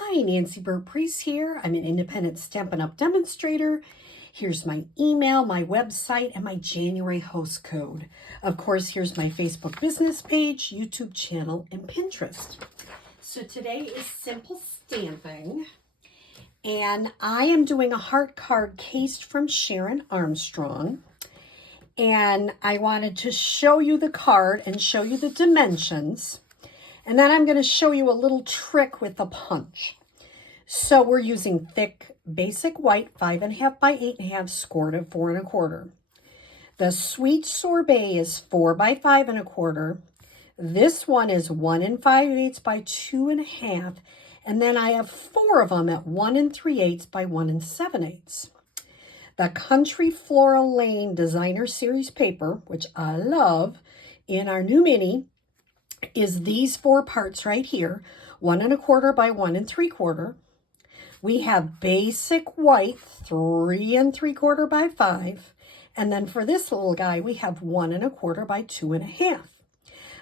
Hi, Nancy Burt-Preece here. I'm an independent Stampin' Up! Demonstrator. Here's my email, my website, and my January host code. Of course, here's my Facebook business page, YouTube channel, and Pinterest. So today is simple stamping, and I am doing a heart card cased from Sharon Armstrong. And I wanted to show you the card and show you the dimensions. And then I'm going to show you a little trick with the punch. So we're using thick, basic white, 5.5 by 8.5, scored at 4 1/4. The sweet sorbet is 4 by 5 1/4. This one is 1 5/8 by 2 1/2. And then I have 4 of them at 1 3/8 by 1 7/8. The Country Floral Lane Designer Series paper, which I love, in our new mini, is these 4 parts right here, 1 1/4 by 1 3/4. We have basic white, 3 3/4 by 5. And then for this little guy, we have 1 1/4 by 2 1/2.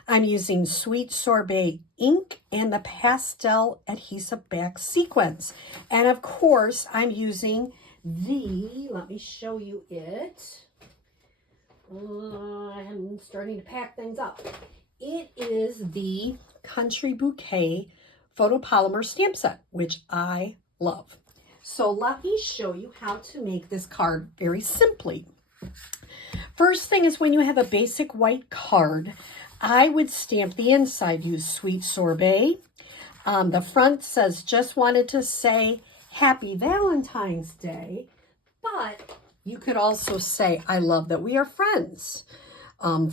I'm using Sweet Sorbet ink and the pastel adhesive back sequence. And of course, I'm using let me show you it. I'm starting to pack things up. It is the Country Bouquet photopolymer stamp set, which I love. So let me show you how to make this card very simply. First thing is, when you have a basic white card, I would stamp the inside, use Sweet Sorbet. The front says, just wanted to say Happy Valentine's Day, but you could also say, I love that we are friends.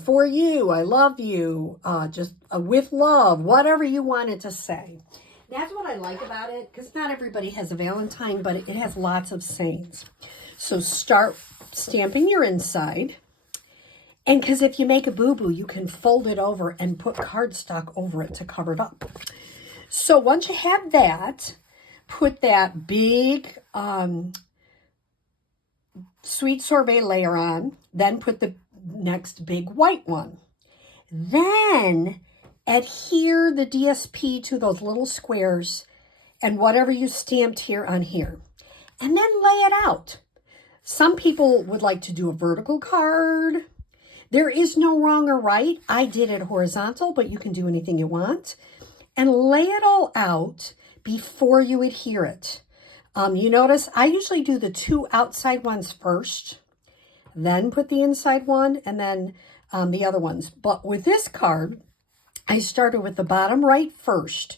For you, I love you, just with love, whatever you wanted to say. That's what I like about it, because not everybody has a Valentine, but it has lots of sayings. So start stamping your inside. And because if you make a boo-boo, you can fold it over and put cardstock over it to cover it up. So once you have that, put that big Sweet Sorbet layer on, then put the next big white one. Then adhere the DSP to those little squares and whatever you stamped here on here. And then lay it out. Some people would like to do a vertical card. There is no wrong or right. I did it horizontal, but you can do anything you want. And lay it all out before you adhere it. You notice I usually do the 2 outside ones first, then put the inside one, and then the other ones. But with this card, I started with the bottom right first.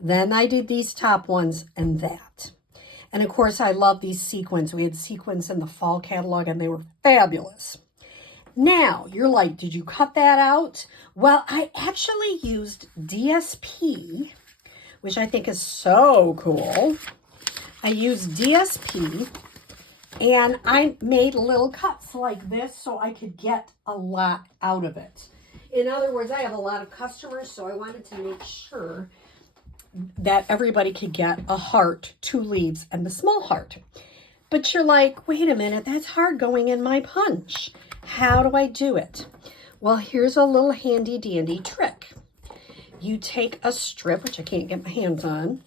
Then I did these top ones and that. And of course, I love these sequins. We had sequins in the fall catalog and they were fabulous. Now, you're like, did you cut that out? Well, I actually used DSP, which I think is so cool. I used DSP and I made little cuts like this so I could get a lot out of it. In other words, I have a lot of customers, so I wanted to make sure that everybody could get a heart, 2 leaves, and the small heart. But you're like, wait a minute, that's hard going in my punch. How do I do it? Well, here's a little handy dandy trick. You take a strip, which I can't get my hands on.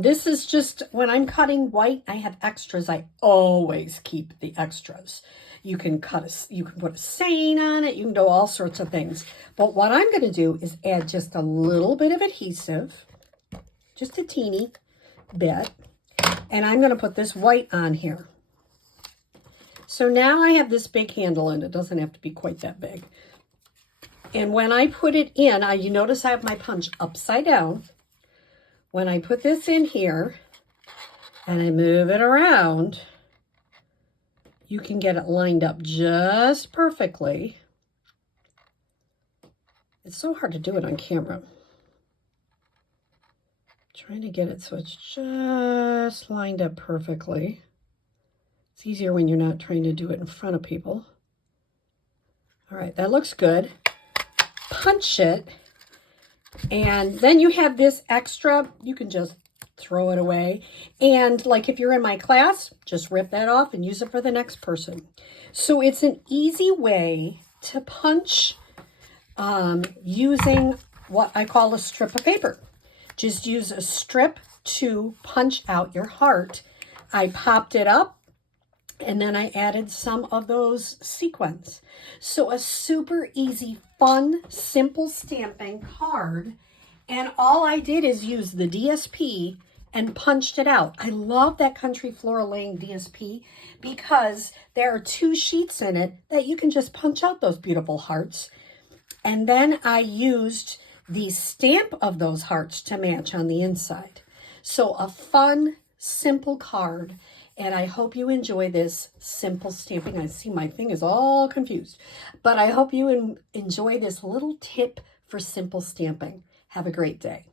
This is just, when I'm cutting white, I have extras. I always keep the extras. You can put a saying on it. You can do all sorts of things. But what I'm going to do is add just a little bit of adhesive, just a teeny bit. And I'm going to put this white on here. So now I have this big handle, and it doesn't have to be quite that big. And when I put it in, you notice I have my punch upside down. When I put this in here and I move it around, you can get it lined up just perfectly. It's so hard to do it on camera. Trying to get it so it's just lined up perfectly. It's easier when you're not trying to do it in front of people. All right, that looks good. Punch it. And then you have this extra, you can just throw it away. And like if you're in my class, just rip that off and use it for the next person. So it's an easy way to punch using what I call a strip of paper. Just use a strip to punch out your heart. I popped it up and then I added some of those sequins. So a super easy, fun, simple stamping card. And all I did is use the DSP and punched it out. I love that Country Floral Lane DSP because there are 2 sheets in it that you can just punch out those beautiful hearts. And then I used the stamp of those hearts to match on the inside. So a fun, simple card. And I hope you enjoy this simple stamping. I see my thing is all confused. But I hope you enjoy this little tip for simple stamping. Have a great day.